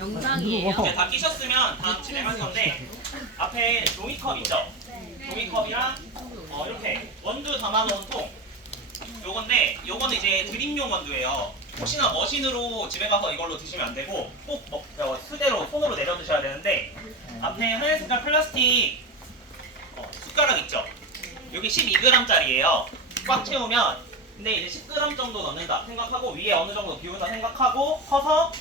영상이에요. 이제 다 끼셨으면 다음 진행할 건데 앞에 종이컵 있죠? 종이컵이랑 이렇게 원두 담아놓은 통 요건데 요거는 이제 드립용 원두예요. 혹시나 머신으로 집에 가서 이걸로 드시면 안 되고 꼭 수대로 손으로 내려 드셔야 되는데 앞에 하얀 색깔 플라스틱 숟가락 있죠? 여기 12g짜리예요. 꽉 채우면 근데 이제 10g 정도 넣는다 생각하고 위에 어느 정도 비운다 생각하고 커서